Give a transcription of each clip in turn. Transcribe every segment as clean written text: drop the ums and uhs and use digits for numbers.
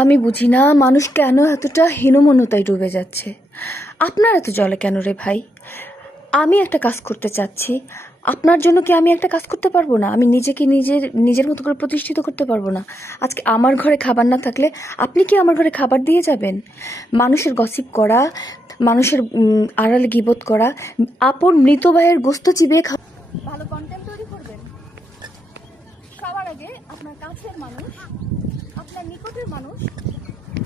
আমি বুঝি না মানুষ কেন এতটা হীনমন্যতায় ডুবে যাচ্ছে। আপনার এত জলে কেন রে ভাই? আমি একটা কাজ করতে চাচ্ছি, আপনার জন্য কি আমি একটা কাজ করতে পারবো না? আমি নিজেকে নিজের মতো করে প্রতিষ্ঠিত করতে পারবো না? আজকে আমার ঘরে খাবার না থাকলে আপনি কি আমার ঘরে খাবার দিয়ে যাবেন? মানুষের গসিপ করা, মানুষের আড়ালে গীবত করা, আপন মৃত ভাইয়ের গোস্ত চিবিয়ে ভালো কন্টেন্ট তৈরি করবেন। সবার আগে আপনার কাছের মানুষ, আপনার নিকটের মানুষ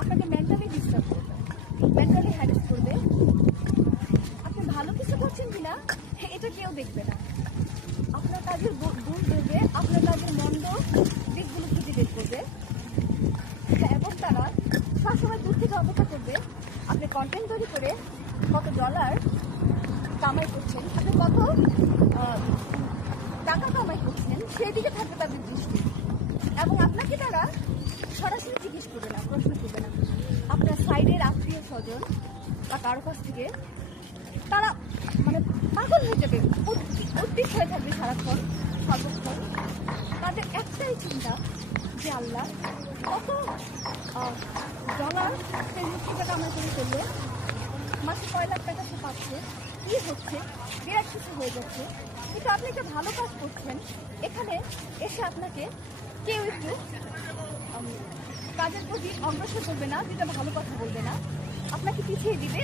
আপনাকে মেন্টালি ডিস্টার্ব করবে, মেন্টালি হ্যারাস করবে। আপনি ভালো কিছু করছেন কিনা এটা কেউ দেখবে না। আপনার কাজের গুণ ধরবে, আপনার কাজের মন্দ দিকগুলো খুঁজে বের করবে, এবং তারা সবসময় দূর থেকে অপেক্ষা করবে আপনি কন্টেন্ট তৈরি করে কত ডলার কামাই করছেন, আপনি কত টাকা কামাই করছেন, সেই দিকে থাকবে তাদের দৃষ্টি। এবং আপনাকে তারা সরাসরি জিজ্ঞেস করবে না, প্রশ্ন করবে না। আপনার সাইডের আত্মীয় স্বজন বা কারো কাছ থেকে তারা মানে পাগল হয়ে যাবে, উদ্দিষ্ট হয়ে থাকবে সারাক্ষণ, সর্বক্ষণ। তাদের একটাই চিন্তা যে আল্লাহ কত ডলার ফেসবুক থেকে কামাই করে ফেললে, মাসে কয় লাখ টাকা সে পাচ্ছে, কি হচ্ছে, বিরাট কিছু হয়ে যাচ্ছে। কিন্তু আপনি একটা ভালো কাজ করছেন, এখানে এসে আপনাকে কেউ একটু কাজের প্রতি অগ্রসর করবে না, যেটা ভালো কথা বলবে না, আপনাকে পিছিয়ে দিবে।